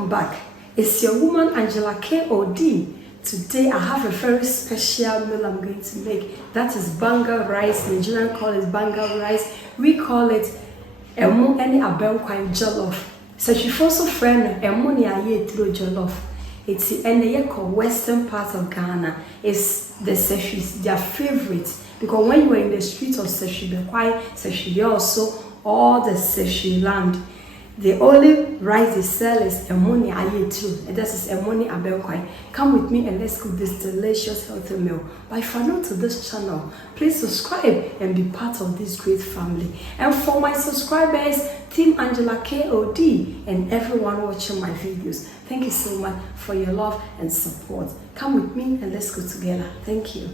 welcome back. It's your woman Angela KOD. Today I have a very special meal I'm going to make. That is Banga rice. Nigerian call it Banga rice. We call it emu any abenkwai jollof. So she also friend emu ni AYEE TUROO jollof. It's in called western part of Ghana. It's the Seshis, their favorite, because when you are in the streets of Seshi, also all the Seshi land. The only rice they sell is emu AYEE TUROO, and this is emu abenkwai. Come with me and let's cook this delicious healthy meal. But if you're new to this channel, please subscribe and be part of this great family. And for my subscribers, Team Angela KOD, and everyone watching my videos, thank you so much for your love and support. Come with me and let's go together. Thank you.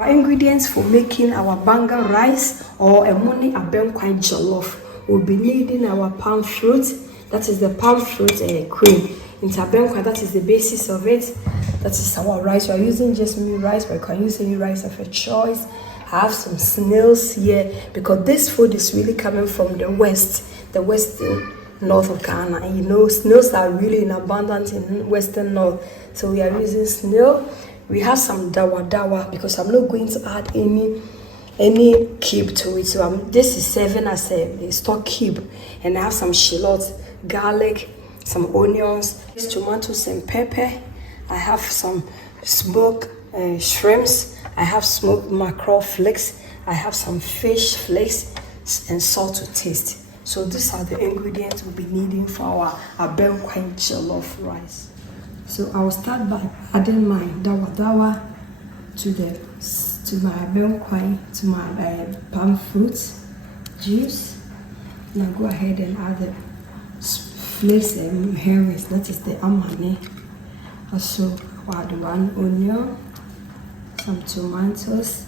Our ingredients for making our Banga rice or emu abenkwai jollof. We'll be needing our palm fruit, that is the palm fruit cream. In tabenkwa, that is the basis of it. That is our rice. We are using just me rice, but you can use any rice of your choice. I have some snails here because this food is really coming from the western north of Ghana. And you know, snails are really in abundance in western north. So we are using snail. We have some dawa because I'm not going to add any cube to it, so this is serving as a stock cube. And I have some shallots, garlic, some onions, tomatoes and pepper. I have some smoked shrimps. I have smoked mackerel flakes. I have some fish flakes and salt to taste. So these are the ingredients we'll be needing for our abenkwai jollof rice. So I will start by adding my dawa to my abenkwai, to my palm fruit juice. Now go ahead and add the flakes and herrings, that is the amane. Also add 1 onion, some tomatoes,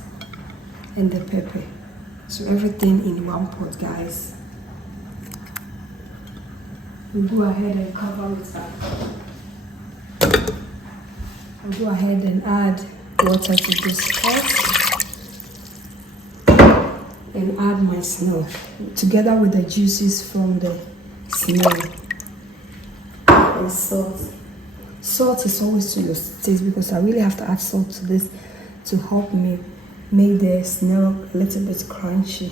and the pepper. So everything in one pot, guys. We go ahead and cover it up. I'll go ahead and add water to this pot and add my snail together with the juices from the snail and salt. Salt is always to your taste because I really have to add salt to this to help me make the snail a little bit crunchy.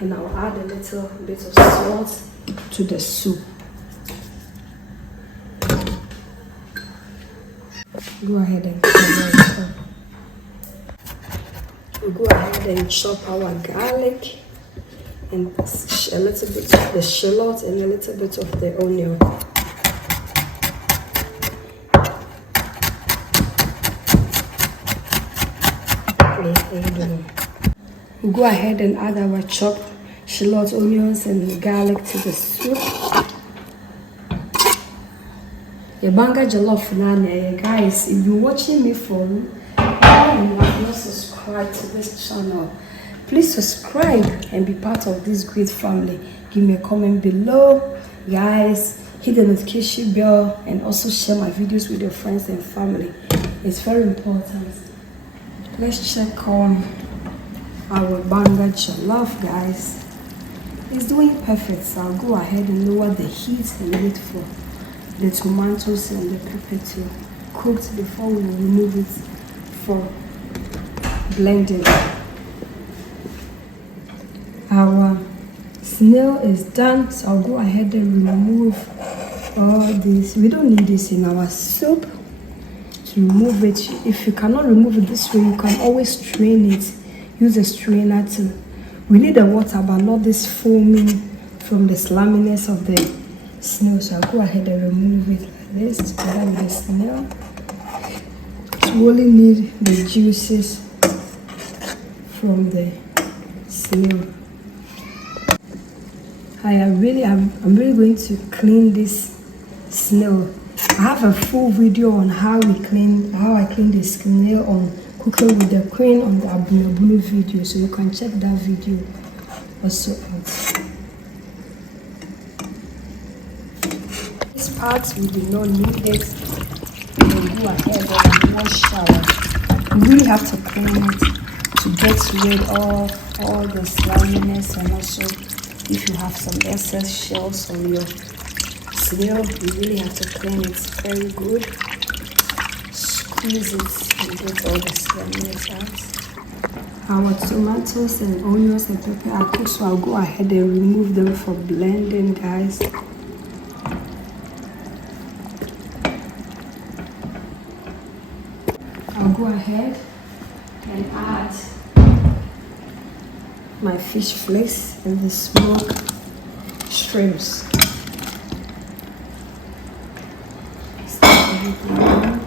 And I'll add a little bit of salt to the soup. Go ahead and cover it up. We'll go ahead and chop our garlic and a little bit of the shallot and a little bit of the onion. We'll go ahead and add our chopped shallot, onions and garlic to the soup. The Banga Jollof Nana, guys, if you're watching me from and you have not subscribed to this channel, please subscribe and be part of this great family. Give me a comment below, guys. Hit the notification bell and also share my videos with your friends and family. It's very important. Let's check on our Banga Jollof, guys. It's doing perfect, so I'll go ahead and lower the heat and wait for the tomatoes and the pepper to cook before we remove it for blending. Our snail is done, so I'll go ahead and remove all this. We don't need this in our soup. To remove it, if you cannot remove it this way, you can always strain it. Use a strainer to release the water, but not this foaming from the slaminess of the snail. So I'll go ahead and remove it like this together with the snail. You only need the juices from the snail. I'm really going to clean this snail. I have a full video on how I clean the snail on cooking with the queen on the Abunu video, so you can check that video also out. This part we do not need it. We'll go ahead and wash our. We really have to clean it to get rid of all the sliminess, and also if you have some excess shells on your snail, you really have to clean it very good. Squeeze it and get all the sweetness out. Our tomatoes and onions and pepper are cooked, so I'll go ahead and remove them for blending, guys. I'll go ahead and add my fish flakes and the smoked shrimps. Stir everything down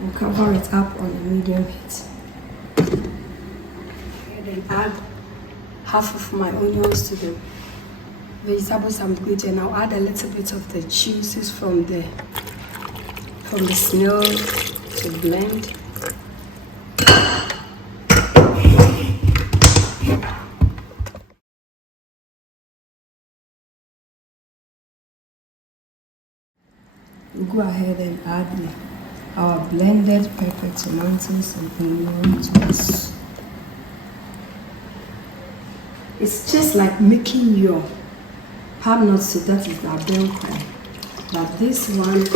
and cover it up on a medium heat. And then add half of my onions to the vegetables I'm grating, and I'll add a little bit of the juices from the snail to blend. Go ahead and add our blended pepper, tomatoes, and onion to this. It's just like making your palm nut soup, that is the Banga. But this one,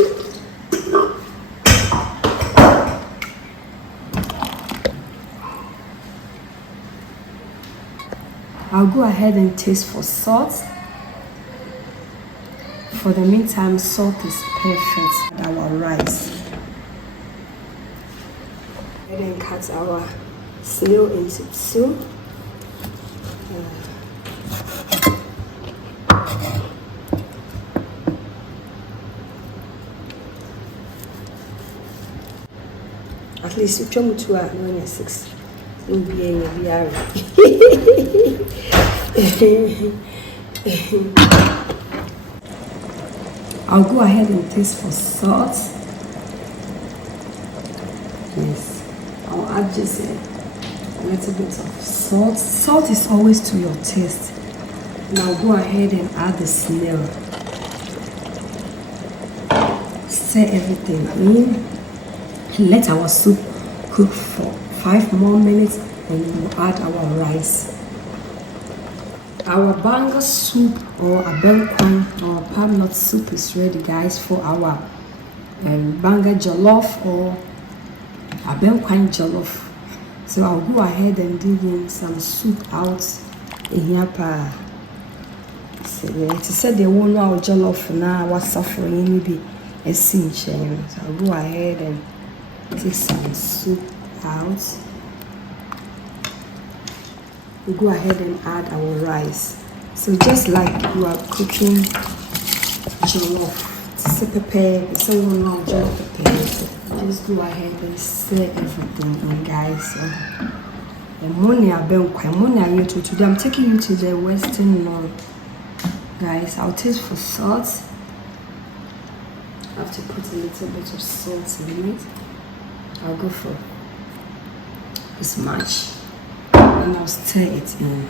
I'll go ahead and taste for salt. For the meantime, salt is perfect. Our rice. And then cut our snail into two. At least you chum to a 6. You'll be in a I'll go ahead and taste for salt. Yes, I'll add just a little bit of salt. Salt is always to your taste. And I'll go ahead and add the snail. Stir everything in. Let our soup cook for 5 more minutes, and we'll add our rice. Our Banga soup or a Banga or palm nut soup is ready, guys, for our Banga Jollof or a Banga Jollof. So I'll go ahead and dig in some soup out in here. So to say they won't know our Jollof now, what's suffering maybe a cinch. So I'll go ahead and take some soup out. We go ahead and add our rice. So just like you are cooking jollof, it's a pepper, it's a one jollof pepper. Just go ahead and stir everything in, guys. So today I'm taking you to the western north, guys. I'll taste for salt. I have to put a little bit of salt in it. I'll go for this much. And I'll stir it in.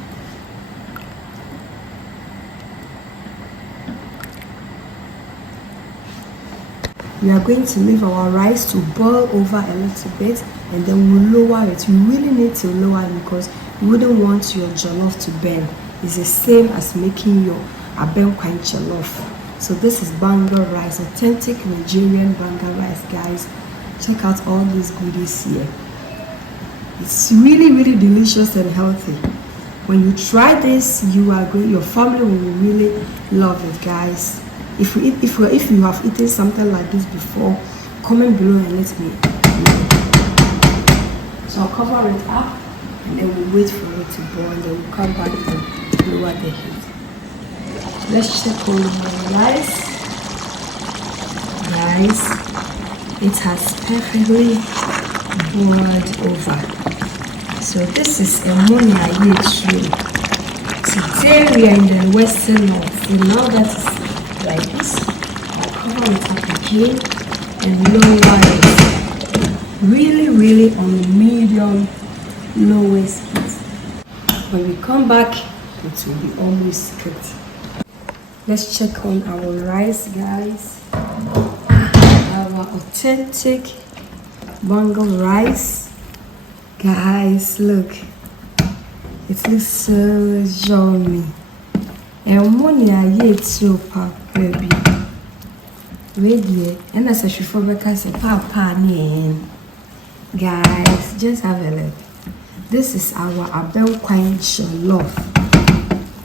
We are going to leave our rice to boil over a little bit, and then we'll lower it. You really need to lower it because you wouldn't want your jollof to burn. It's the same as making your Banga jollof. So this is Banga rice, authentic Nigerian Banga rice, guys. Check out all these goodies here. It's really, really delicious and healthy. When you try this, your family will really love it, guys. If you have eaten something like this before, comment below and let me know. So I'll cover it up and then we'll wait for it to boil, and then we'll come back and lower the heat. Let's check on the rice. Guys, it has perfectly boiled over. So this is AYEE TUROO. Today we are in the western north. So now that it's like this, I'll cover it up again and lower it. Really, really on medium, lowest heat. When we come back, it will be almost cooked. Let's check on our rice, guys. Our authentic Banga rice. Guys, look, it looks so yummy. AYEE TUROO, baby. ready, and as a chauffeur, because papa name. Guys, just have a look. This is our jollof.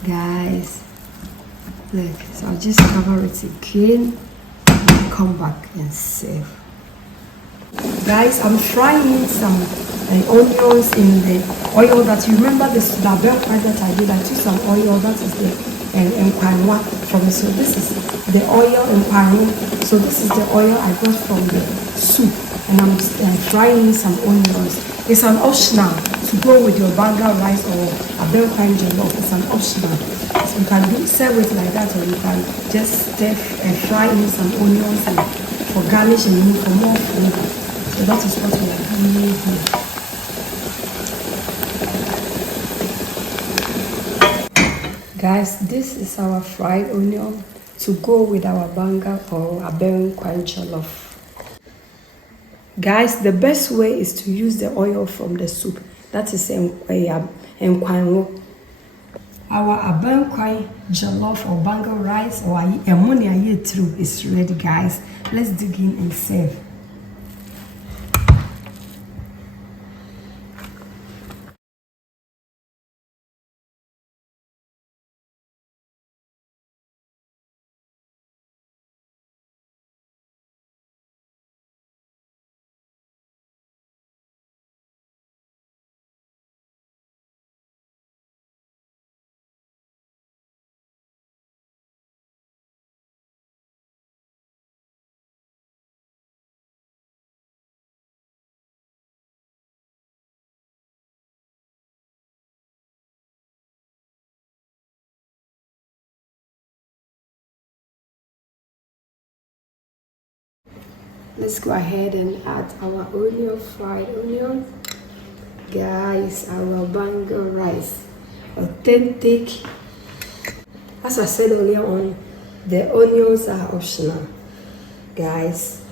Guys, look. So I'll just cover it again and come back and serve. Guys, I'm frying some onions in the oil that you remember this the bell fry that I did. I took some oil, that is the enkwanwa from. So this is the oil enkwanwa. So this is the oil I got from the soup, and I'm frying some onions. It's an optional to go with your banga rice or a bell fry jollof. It's an optional. So you can serve it like that, or you can just fry in some onions for garnish and for more flavor. So that is what we are doing here. Guys, this is our fried onion to go with our banga or a jollof. Guys, the best way is to use the oil from the soup. That is enkwanwo. Our AYEE jollof or banga rice or AYEE TUROO is ready, guys. Let's dig in and serve. Let's go ahead and add our fried onion. Guys, our banga rice, authentic. As I said earlier on, the onions are optional, guys.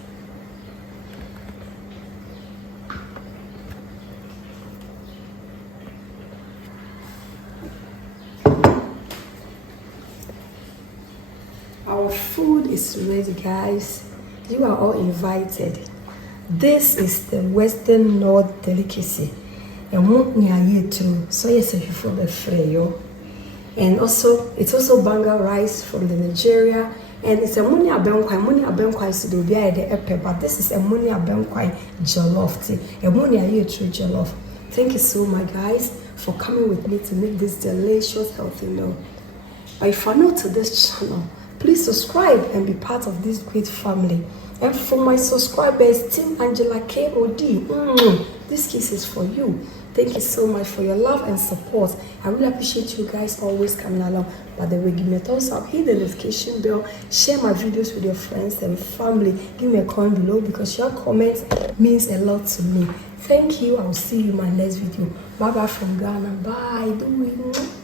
Our food is ready, guys. You are all invited. This is the Western North delicacy. AYEE TUROO. So yes, if you for the freyo. And also, it's also banga rice from the Nigeria. And it's a muni abenkwai is to be the epe, but this is a muni abenkwai jollof tea. AYEE TUROO jollof. Thank you so much, guys, for coming with me to make this delicious healthy meal. But if you're new to this channel, please subscribe and be part of this great family. And for my subscribers, Team Angela KOD, this kiss is for you. Thank you so much for your love and support. I really appreciate you guys always coming along. By the way, give me a thumbs up, hit the notification bell, share my videos with your friends and family. Give me a comment below because your comment means a lot to me. Thank you. I will see you in my next video. Bye bye from Ghana. Bye. Do it.